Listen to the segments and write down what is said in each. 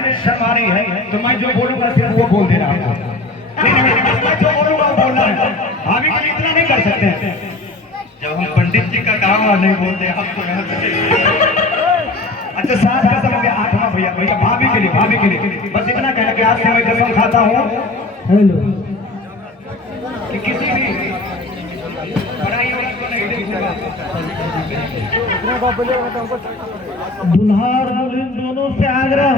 में शर्म आ रही है तो मैं जो बोलूंगा सिर्फ वो बोल देना है। मैं जो बोलूंगा वो बोलना है, भाभी के लिए इतना नहीं कर सकते। जब हम पंडित जी का काम नहीं बोलते हम तो यहाँ से अच्छा साथ का सब हो गया। आठवां भैया भैया भाभी के लिए बस इतना कहना कि आज से मैं कसम खाता हूँ हेलो कि किसी भी पढ़ाई को नहीं देखूंगा। दुल्हा और दुल्हन दोनों से आग्रह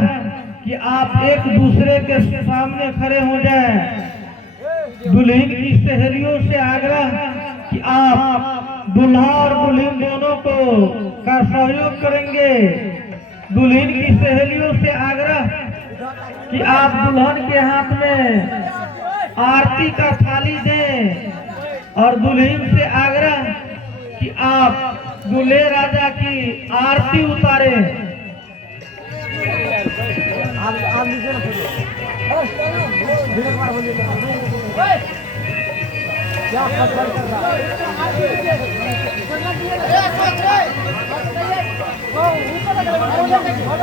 कि आप एक दूसरे के सामने खड़े हो जाएं। दुल्हन की सहेलियों से आग्रह कि आप दुल्हा और दुल्हन दोनों को का सहयोग करेंगे। दुल्हन की सहेलियों से आग्रह कि आप दुल्हन के हाथ में आरती का थाली दें और दुल्हन से आग्रह कि आप दूल्हे राजा की आरती उतारें।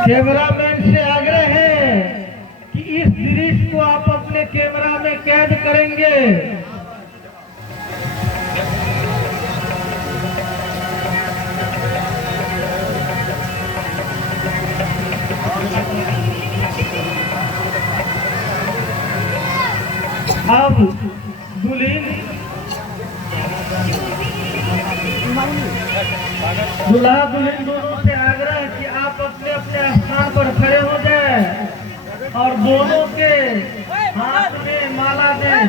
कैमरामैन से आग्रह है कि इस दृश्य को आप अपने कैमरा में कैद करेंगे। अब दूल्हा दुल्हन दोनों से आग्रह कि आप अपने अपने स्थान पर खड़े हो जाएं और दोनों के हाथ में माला दें।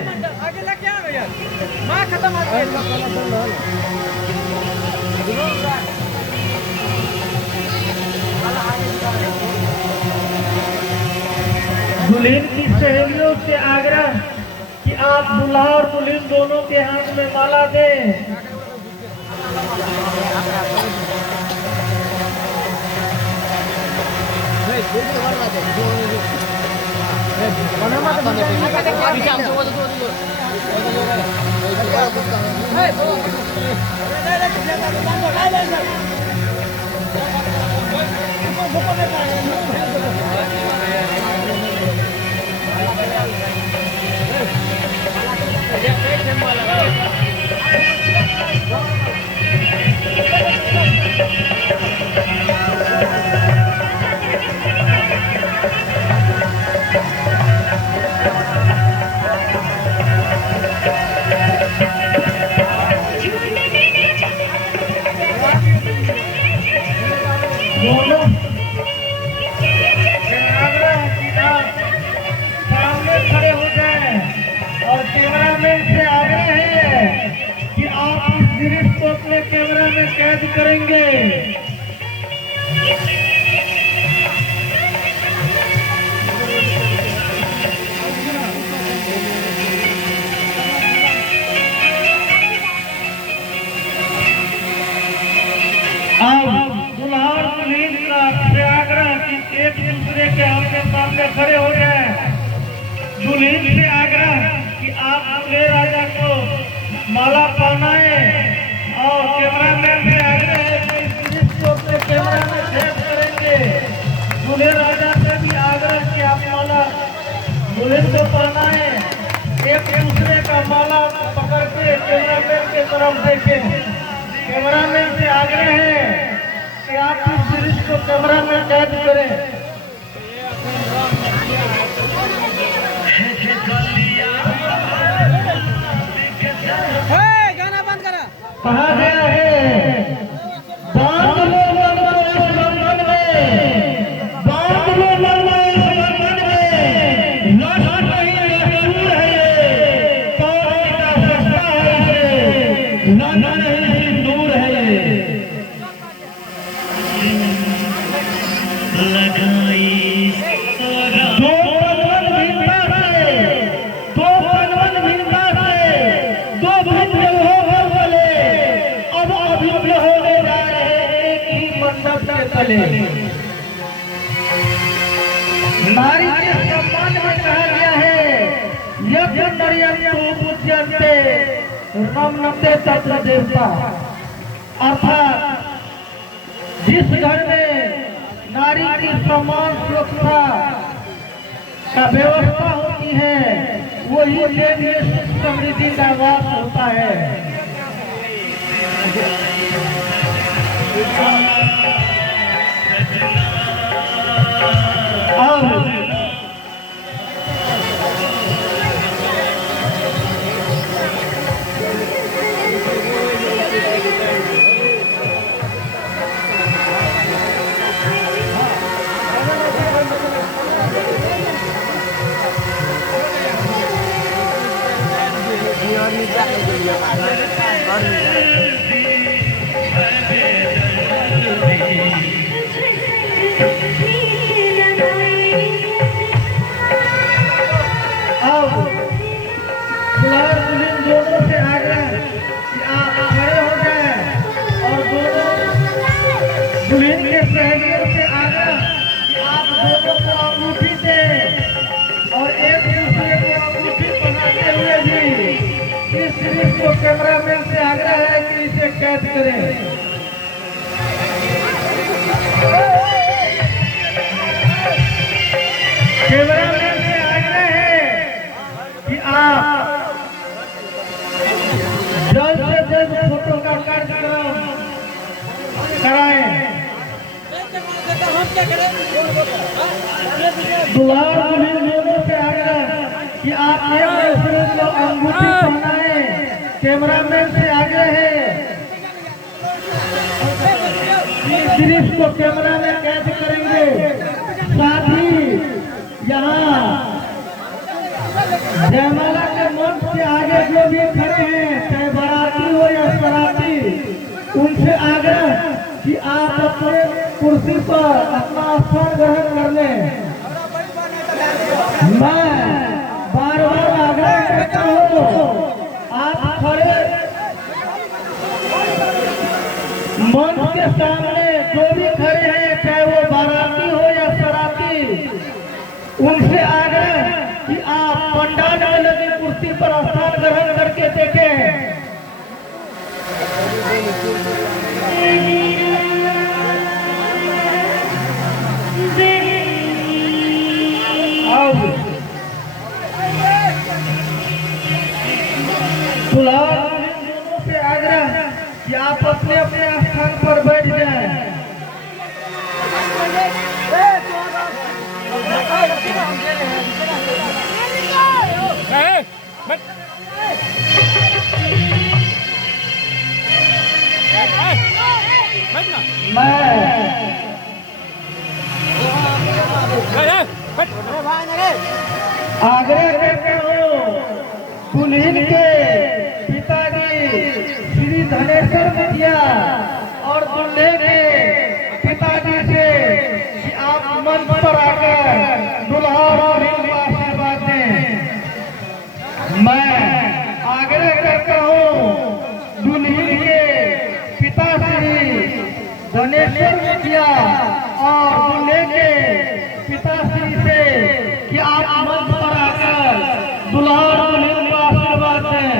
दुल्हन की सहेलियों से आग्रह कि आप दूल्हा और दुल्हन दोनों के हाथ में माला दें। दोनों सामने खड़े हो जाएं और कैमरामैन से आग्रह है कि आप इस दृश्य को अपने कैमरा में कैद करेंगे। एक दूसरे के आमने सामने खड़े हो जाए। दुल्हन से आग्रह कि आप दूल्हे राजा को माला पहनाए और कैमरामैन से आग्रह है कि इस दृश्य को अपने कैमरा में कैद करेंगे। दूल्हे राजा से भी आग्रह कि आप माला दुल्हन को पहनाए। एक दूसरे का माला पकड़ के कैमरामैन के तरफ देखें। कैमरामैन से आग्रह है कि आप इस दृश्य को कैमरा में कैद करें। गाना बंद करा। कहा गया है बांध लो लगना इस बंधन में, बांध लो लगना इस बंधन में। लाश नहीं रसूल है ये, कौन का सस्ता है ये, लाना नहीं सिंदूर है ये। लगाई दो पनवन भिन्नता से, दो पनवन भिन्नता से, दो भिन्न हो बोले, अब अभिन्न होने जा रहे एक ही मंडप के तले। नारी के सम्मान में कहा गया है यज्ञ नर्यन्तु पूज्यन्ते रमन्ते तत्र देवता। अर्थात जिस घर में नारी की सम्मान सुरक्षा का व्यवस्था होती है, वही देश समृद्धि का वास होता है। अब दोनों से आग्रह कि आप खड़े हो जाए और दोनों दुल्हन के सहयोगियों से आग्रह कि आप दोनों को अंगूठी दें और एक दूसरे को अंगूठी पहनाते हुए भी इस दृश्य को कैमरामैन से आग्रह है कि इसे कैद करें। कैमरामैन से आग्रह है कि आप जल्द से जल्द फोटो का कार्यक्रम कराएं। दुल्हा दुल्हन दोनों से आग्रह कि आप एक दूसरे को अंगूठी पहनाएं। कैमरामैन से आग्रह है कि इस दृश्य को कैमरा में कैद करेंगे। साथ ही यहाँ जयमाला के मंच के आगे जो भी खड़े हैं, चाहे बाराती हो या सराती, उनसे आग्रह कि आप अपने कुर्सी पर अपना स्थान ग्रहण कर लें। मैं बार बार आग्रह करता हूँ, आप खड़े मंच के सामने जो भी खड़े हैं, चाहे वो बाराती हो या सराती, उनसे आग्रह कि आप पंडाल में लगी कुर्सी पर स्थान ग्रहण करके देखें। दुल्हा दोनों से आग्रह कि आप अपने अपने स्थान पर बैठ जाएं। आग्रह करते हो दुल्हन के पिताजी श्री धनेश्वर मुखिया और दूल्हे के पिताजी से कि आप मंच पर आकर दुल्हा और दुल्हन को आशीर्वाद दें। मैं आग्रह करता हूँ दुल्हन के पिता श्री धनेश्वर मुखिया और दूल्हे के पिताश्री से कि आप मंच पर आकर दुल्हा और दुल्हन को आशीर्वाद दें।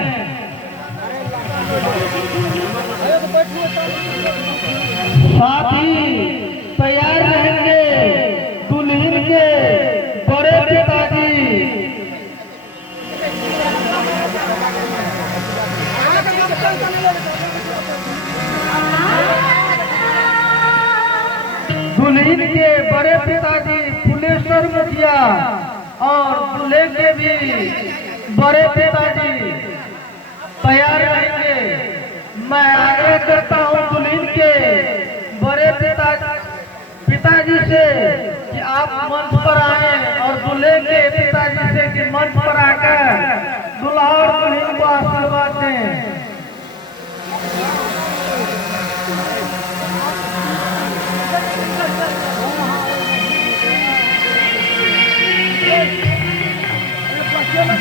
साथ ही तैयार रहेंगे दुल्हन के बड़े पिताजी। दुल्हन के बड़े पिताजी फुलेश्वर मुखिया और दूल्हे के भी बड़े पिताजी तैयार रहेंगे। मैं आग्रह करता हूं दुल्हन के बड़े पिताजी से कि आप मंच पर आए और दूल्हे के पिताजी से कि मंच पर आकर दुल्हा और दुल्हन को आशीर्वाद दें।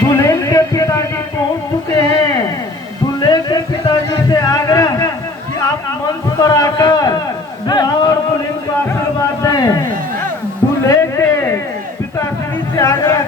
दुल्हन के पिताजी पहुंच चुके हैं। दूल्हे के पिताजी से आग्रह कि आप मंच पर आकर दुल्हा और दुल्हन को आशीर्वाद दें। दूल्हे के पिताश्री से आग्रह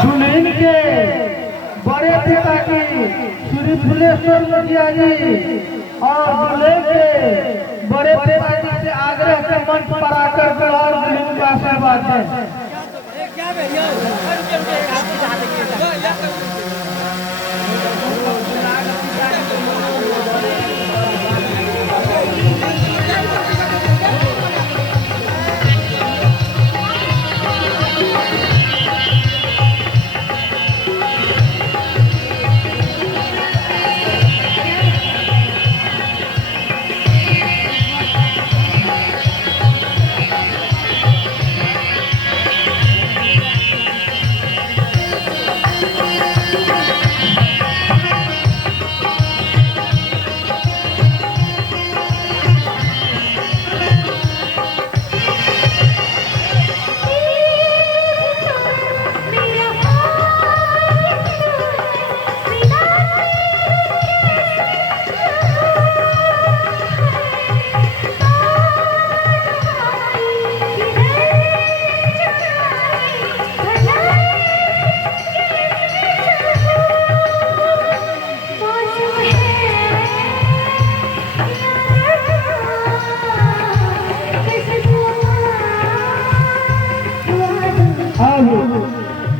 दुल्हन के बड़े पिता की श्री फुलेश्वर मुखिया जी और दूल्हे के बड़े पिता जी से आग्रह से मंच पर आकर दुल्हा और दुल्हन का आशीर्वाद है।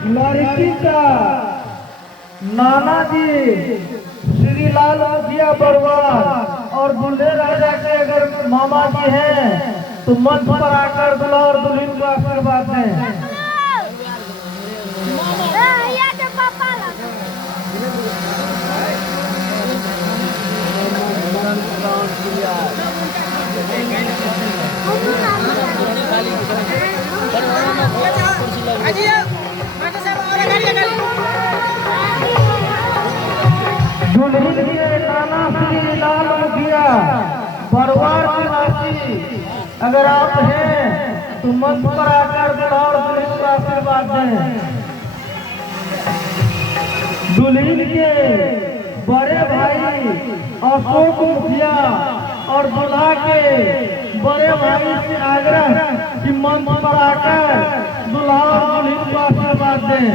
लड़की का नाना जी श्री लाल मुखिया बरवार और दूल्हे राजा के अगर मामा जी हैं तो मंच पर आकर दूल्हा और दुल्हन को आशीर्वाद दें। दुल्हन के नाना श्री लाल मुखिया बरवार निवासी अगर आप हैं तो मंच पर आकर दूल्हा और दुल्हन को आशीर्वाद दें। दुल्हन के बड़े भाई अशोक मुखिया और दूल्हा के बड़े भाई से आग्रह कि मंच पर आकर दूल्हा और दुल्हन को आशीर्वाद दें।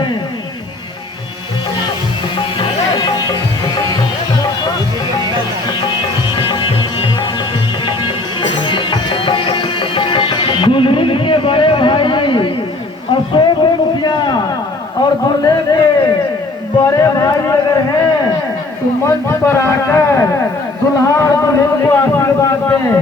दुल्हन के बड़े भाई अशोक मुखिया और दूल्हे के बड़े भाई अगर हैं तो मंच पर आकर दूल्हा और दुल्हन को आशीर्वाद दें।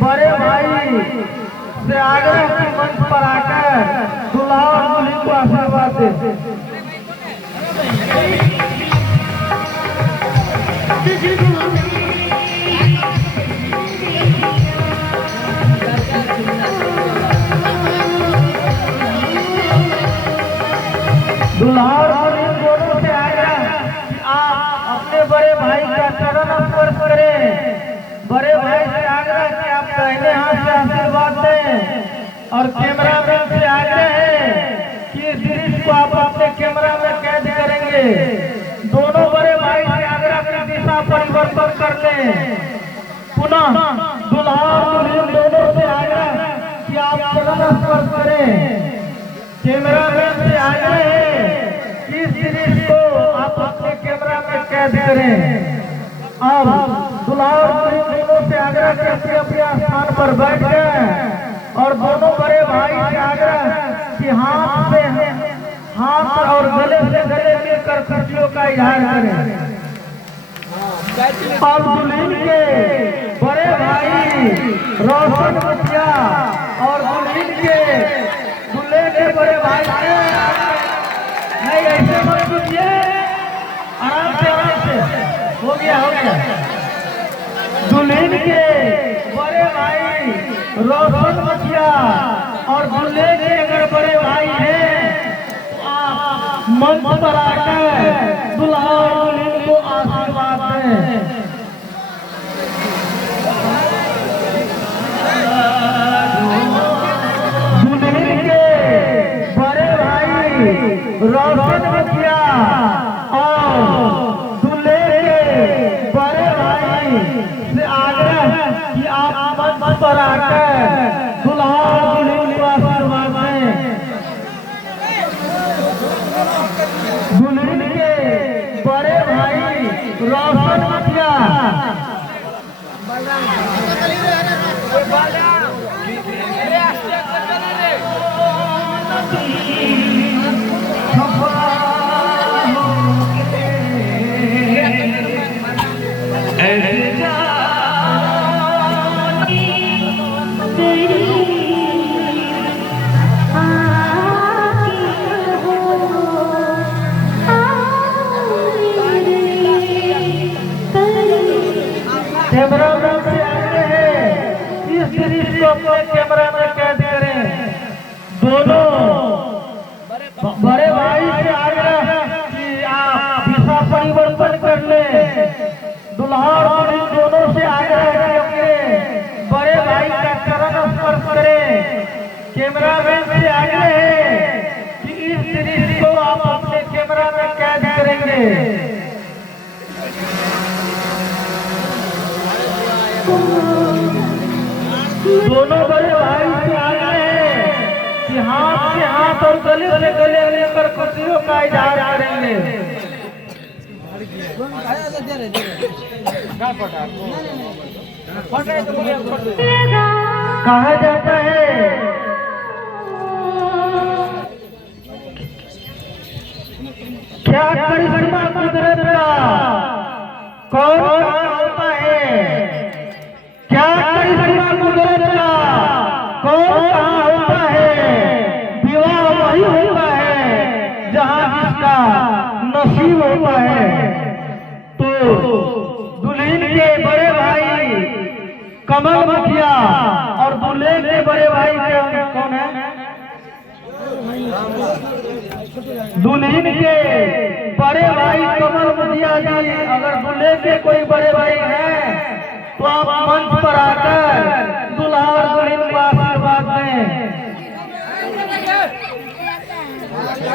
बड़े भाई से आग्रह की मंच पर आकर दूल्हा और दुल्हन को आशीर्वाद दे। दूल्हा और दुल्हन दोनों से आग्रह कि आप अपने बड़े भाई का चरण स्पर्श करें। बड़े भाई से आग्रह कि आप दाहिने हाथ से आशीर्वाद दें और कैमरामैन से आग्रह है कि इस दृश्य को आप अपने कैमरा में कैद करेंगे। दोनों बड़े भाई से आग्रह की दिशा परिवर्तन कर पुनः दुल्हा और दुल्हन दोनों से आग्रह कि आप चरण स्पर्श करें। कैमरामैन से आग्रह है कि इस दृश्य को आप अपने कैमरा में कैद करें। अब दुल्हा और दुल्हन दोनों से आग्रह कि अपने अपने स्थान पर बैठ गए और दोनों बड़े भाई से आग्रह कि हाथ और गले से गले मिलकर खुशियों का इजहार करें। और दुल्हन के बड़े भाई रोशन मुखिया और दुल्हन के दूल्हे के बड़े भाई नहीं, ऐसे मत कीजिए, आराम से हो गया। दुल्हन के बड़े भाई रोशन मुखिया और दूल्हे के अगर बड़े भाई हैं तो आप मंच पर आकर दुल्हा और दुल्हन को आशीर्वाद दें। दुल्हन के बड़े भाई रोशन मुखिया और दूल्हे के बड़े भाई से आग्रह कि आप मंच पर आकर दुल्हा और दुल्हन को आशीर्वाद दें। दुल्हन के बड़े भाई रोशन मुखिया कैमरामैन से आग्रह है इस दृश्य को अपने कैमरा में कैद करें। दोनों बड़े भाई से आग्रह कि आप दिशा परिवर्तन कर लें। दुल्हा और दुल्हन दोनों से आग्रह है कि अपने बड़े भाई का चरण स्पर्श करें। कैमरामैन से आग्रह है कि इस दृश्य को आप अपने कैमरा में कैद करेंगे। दोनों बड़े भाई से आग्रह है कि हाथ से हाथ और गले से गले लेकर खुशियों का इजहार करेंगे। कहा जाता है क्या करिश्मा कुदरत का कौन होता है, क्या करिश्मा कुदरत का कौन कहाँ होता है। विवाह वही होता है जहाँ जिसका नसीब होता है। तो दुल्हन के बड़े भाई कमल मुखिया और दूल्हे के बड़े भाई कौन है? दुल्हन के बड़े भाई कमल मुखिया जी। अगर दूल्हे के कोई बड़े भाई हैं तो आप मंच पर आकर दुल्हा और दुल्हन को आशीर्वाद दें।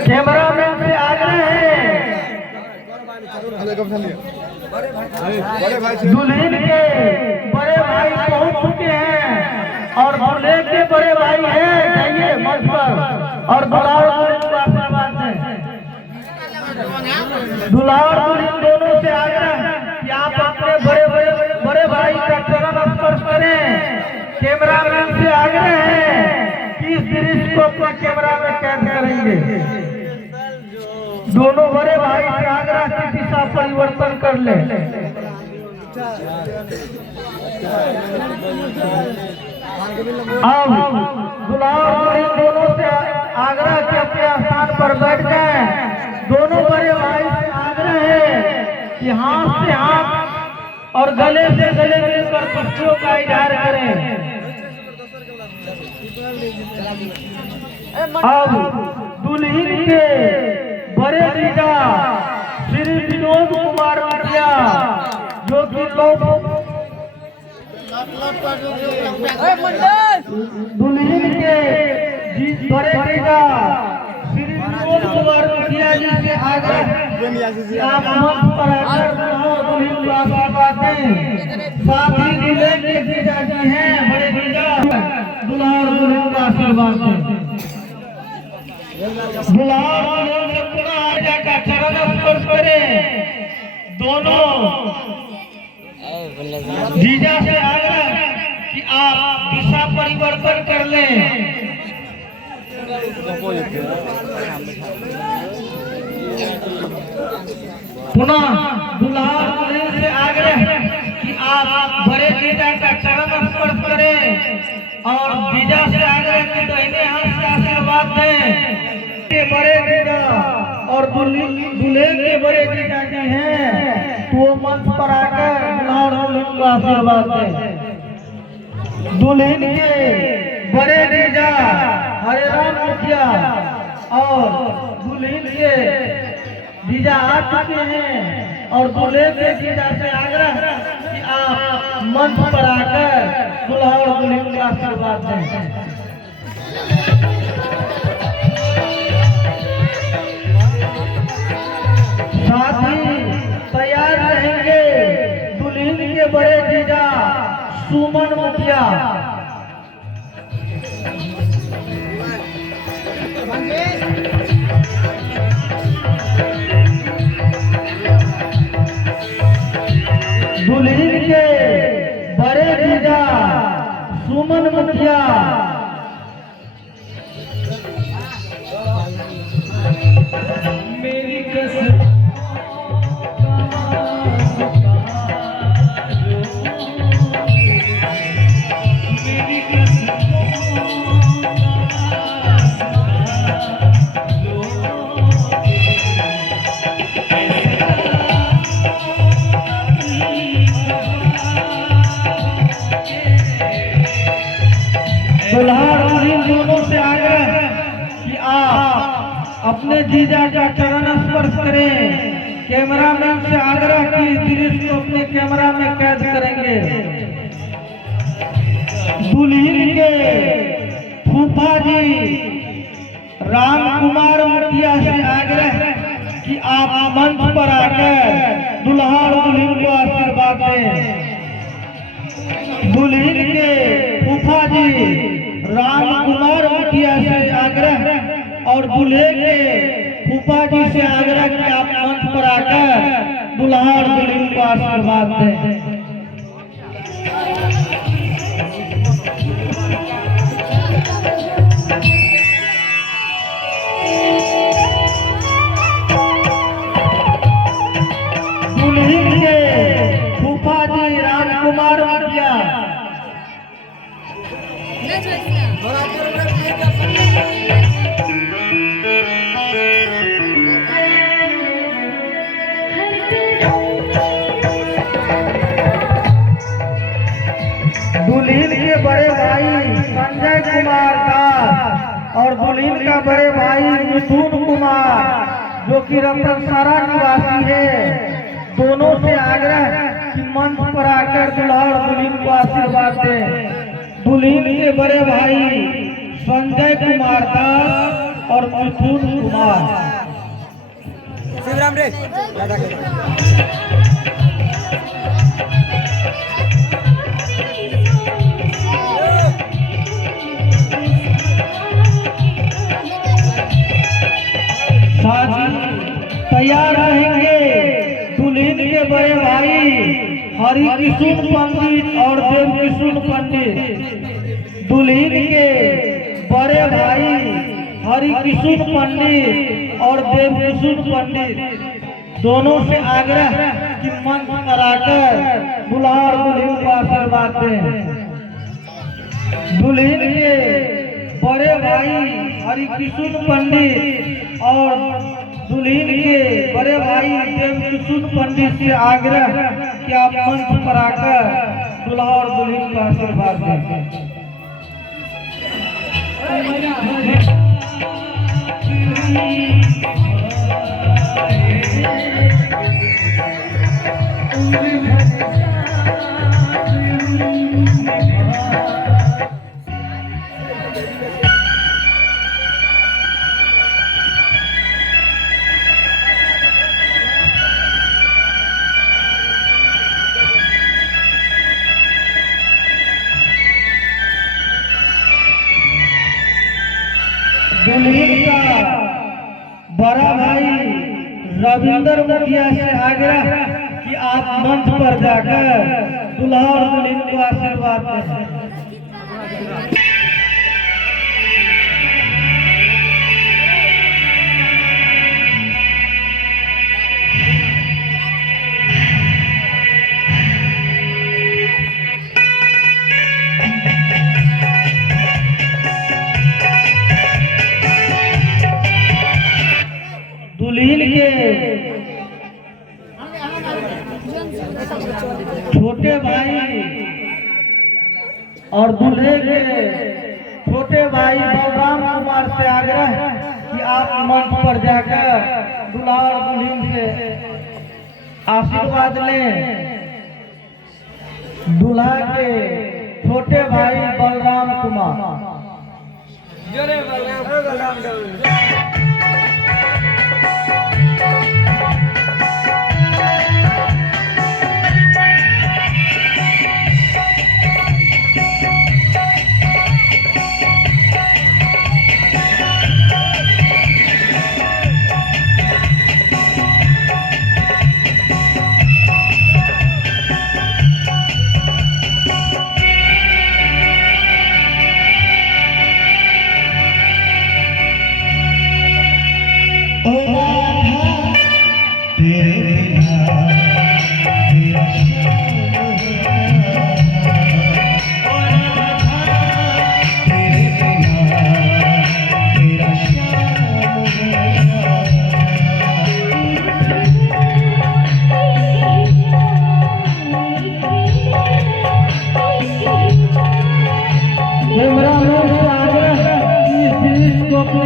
कैमरामैन से आग्रह है दुल्हन के बड़े भाई पहुंच चुके हैं और दूल्हे के बड़े भाई हैं, जाइए मंच पर और दुल्हा और दुल्हन को आशीर्वाद दें। दुल्हा और दुल्हन दोनों से आग्रह कि आप अपने बड़े भाई का चरण स्पर्श करें। कैमरामैन से आग्रह है कि इस दृश्य को अपने कैमरा में कैद करेंगे। दोनों बड़े भाई से आग्रह की दिशा परिवर्तन कर ले। अब दुल्हा और दुल्हन दोनों से आग्रह कि अपने स्थान पर बैठ जाएं। दोनों बड़े भाई से आग्रह है कि हाथ से हाथ और गले से गले मिलकर खुशियों का इजहार करें। अब दुल्हन के बड़े जीजा श्री विनोद कुमार मुखिया जो कि दुल्हन के बड़े जीजा श्री विनोद कुमार मुखिया जी से आग्रह कि आप मंच पर आकर दुल्हा और दुल्हन को आशीर्वाद दें। साथ ही दूल्हे के जीजा जी हैं बड़े जीजा, दुल्हा और दुल्हन को आशीर्वाद दें। दुल्हा और दुल्हन से पुनः आज्ञा का चरण स्पर्श करें। दोनों जीजा से आग्रह कि आप दिशा परिवर्तन कर लें। पुनः दुल्हा दुल्हन से आग्रह कि आप बड़े जीजा का चरण स्पर्श करें और जीजा से आग्रह कि दाहिने हाथ से आशीर्वाद दें। के बड़े जीजा और दुल्हन के बड़े जीजा जी हैं तो वो मंच पर आकर दुल्हा और दुल्हन को आशीर्वाद दें। दुल्हन के बड़े जीजा हरे राम मुखिया और दुल्हन के जीजा आ चुके हैं और दूल्हे के जीजा से आग्रह कि आप मंच पर आकर दुल्हा और दुल्हन का आशीर्वाद दें। साथ ही तैयार रहेंगे दुल्हन के बड़े जीजा सुमन मुखिया। दुल्हन के बड़े जीजा सुमन मुखिया। मेरी कसम दुल्हा और दुल्हन दोनों से आग्रह कि आप अपने जीजा का चरण स्पर्श करें। कैमरामैन से आग्रह कि इस दृश्य को अपने कैमरा में कैद करेंगे। दुल्हन के फूफा जी राम कुमार मुखिया से आग्रह कि आप मंच पर आकर दुल्हा और दुल्हन को आशीर्वाद दें। दुल्हन के फूफा जी राम कुमार मुखिया से आग्रह और दूल्हे के फूफा जी से आग्रह कि आप मंच पर आकर दुल्हा और दुल्हन को आशीर्वाद दें। दुल्हन के फूफा जी राम कुमार मुखिया। दुल्हन के बड़े भाई संजय कुमार दास और दुल्हन का बड़े भाई मिथुन कुमार जो कि रतनसरा निवासी है, दोनों से आग्रह कि मंच पर आकर दुल्हा और दुल्हन को आशीर्वाद दें। दुल्हन के बड़े भाई संजय कुमार दास और मिथुन कुमार। शिवराम रे तैयार रहेंगे दुल्हन के बड़े भाई हरि किशुन पंडित और देव किशुन पंडित। दुल्हन के बड़े भाई हरि किशुन पंडित और देव किशुन पंडित दोनों से आग्रह कि मंच पर आकर दुल्हा और दुल्हन को आशीर्वाद दें। दुल्हन के बड़े भाई हरि किशुन पंडित और दुल्हन के बड़े भाई देव किशुन पंडित से आग्रह कि आप मंच पर आकर दुल्हा और दुल्हन का आशीर्वाद दें। दुल्हन का बड़ा भाई रविंदर मुखिया से आग्रह कि आप मंच पर जाकर दुल्हा और दुल्हन को आशीर्वाद दें। दुल्हन के छोटे भाई और दूल्हे के छोटे भाई बलराम कुमार से आग्रह कि आप मंच पर जाकर दूल्हा और दुल्हन से आशीर्वाद लें। दूल्हा के छोटे भाई बलराम कुमार।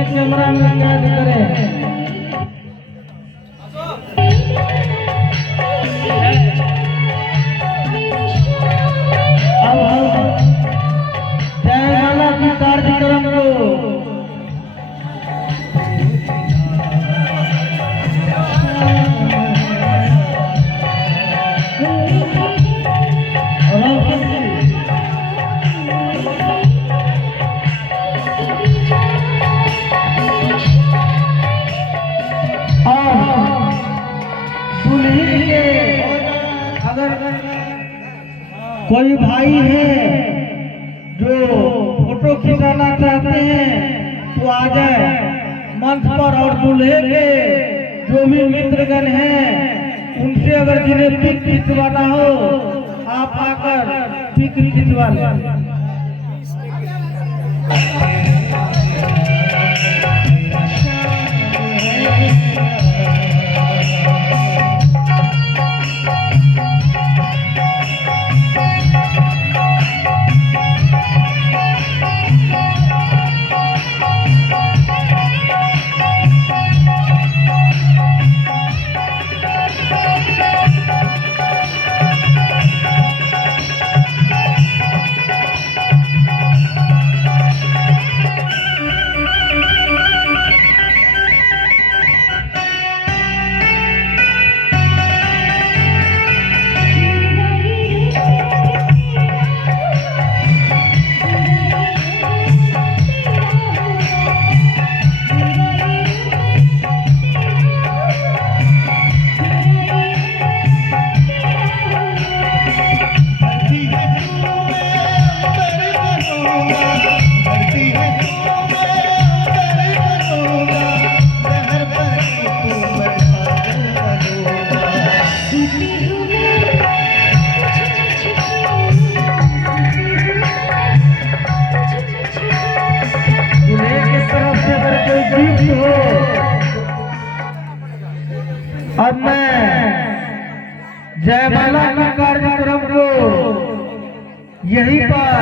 कैमरा में कैद करें। अब हम जयमाला की कार्यक्रम को अगर कोई भाई है जो फोटो खिंचाना चाहते हैं तो आ जाए मंच पर, और दूल्हे के जो भी मित्रगण हैं उनसे अगर जिन्हें पिक खिंचवाना हो आप आकर पिक खिंचवा लें। अब मैं जयमाला का कार्यक्रम को यहीं पर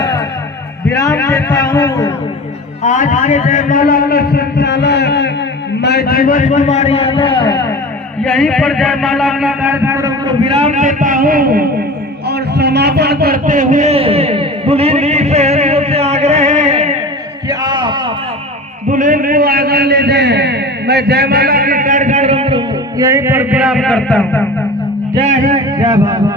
विराम देता हूँ। आज के जयमाला का संचालक मैं जीवन कुमार यादव यहीं पर जयमाला का कार्यक्रम को विराम देता हूँ और समापन करते हुए दुल्हन की सहेलियों से आग्रह है कि आप दुल्हन को आगे ले जाएं। मैं जयमाला के कार्यक्रम को यहीं पर विराम करता हूँ। जय हिंद, जय भारत।